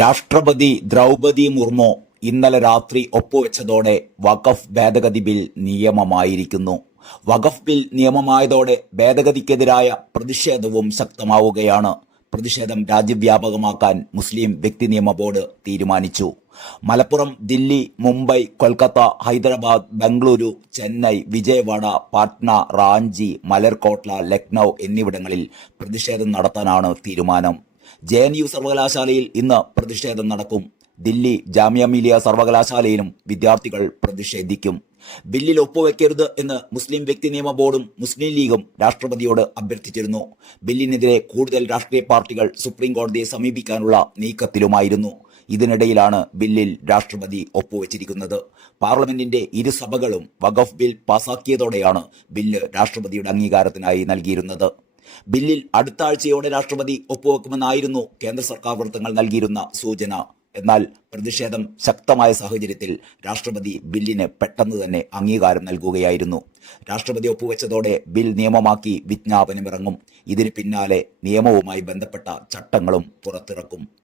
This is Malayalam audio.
രാഷ്ട്രപതി ദ്രൗപദി മുർമു ഇന്നലെ രാത്രി ഒപ്പുവെച്ചതോടെ വഖഫ് ഭേദഗതി ബിൽ നിയമമായിരിക്കുന്നു. വഖഫ് ബിൽ നിയമമായതോടെ ഭേദഗതിക്കെതിരായ പ്രതിഷേധവും ശക്തമാവുകയാണ്. പ്രതിഷേധം രാജ്യവ്യാപകമാക്കാൻ മുസ്ലിം വ്യക്തി നിയമ ബോർഡ് തീരുമാനിച്ചു. മലപ്പുറം ദില്ലി മുംബൈ കൊൽക്കത്ത ഹൈദരാബാദ് ബംഗളൂരു ചെന്നൈ വിജയവാഡ പാട്ന റാഞ്ചി മലർകോട്ട്ല ലക്നൌ എന്നിവിടങ്ങളിൽ പ്രതിഷേധം നടത്താനാണ് തീരുമാനം. ജെ എൻ യു സർവകലാശാലയിൽ ഇന്ന് പ്രതിഷേധം നടക്കും. ദില്ലി ജാമ്യ മിലിയ സർവകലാശാലയിലും വിദ്യാർത്ഥികൾ പ്രതിഷേധിക്കും. ബില്ലിൽ ഒപ്പുവെക്കരുത് എന്ന് മുസ്ലിം വ്യക്തി നിയമ ബോർഡും മുസ്ലിം ലീഗും രാഷ്ട്രപതിയോട് അഭ്യർത്ഥിച്ചിരുന്നു. ബില്ലിനെതിരെ കൂടുതൽ രാഷ്ട്രീയ പാർട്ടികൾ സുപ്രീം കോടതിയെ സമീപിക്കാനുള്ള നീക്കത്തിലുമായിരുന്നു. ഇതിനിടയിലാണ് ബില്ലിൽ രാഷ്ട്രപതി ഒപ്പുവെച്ചിരിക്കുന്നത്. പാർലമെന്റിന്റെ ഇരുസഭകളും വഖഫ് ബിൽ പാസാക്കിയതോടെയാണ് ബില്ല് രാഷ്ട്രപതിയുടെ അംഗീകാരത്തിനായി നൽകിയിരുന്നത്. ബില്ലിൽ അടുത്ത ആഴ്ചയോടെ രാഷ്ട്രപതി ഒപ്പുവെക്കുമെന്നായിരുന്നു കേന്ദ്ര സർക്കാർ വൃത്തങ്ങൾ നൽകിയിരുന്ന സൂചന. എന്നാൽ പ്രതിഷേധം ശക്തമായ സാഹചര്യത്തിൽ രാഷ്ട്രപതി ബില്ലിന് പെട്ടെന്ന് തന്നെ അംഗീകാരം നൽകുകയായിരുന്നു. രാഷ്ട്രപതി ഒപ്പുവെച്ചതോടെ ബിൽ നിയമമാക്കി വിജ്ഞാപനമിറങ്ങും. ഇതിന് പിന്നാലെ നിയമവുമായി ബന്ധപ്പെട്ട ചട്ടങ്ങളും പുറത്തിറക്കും.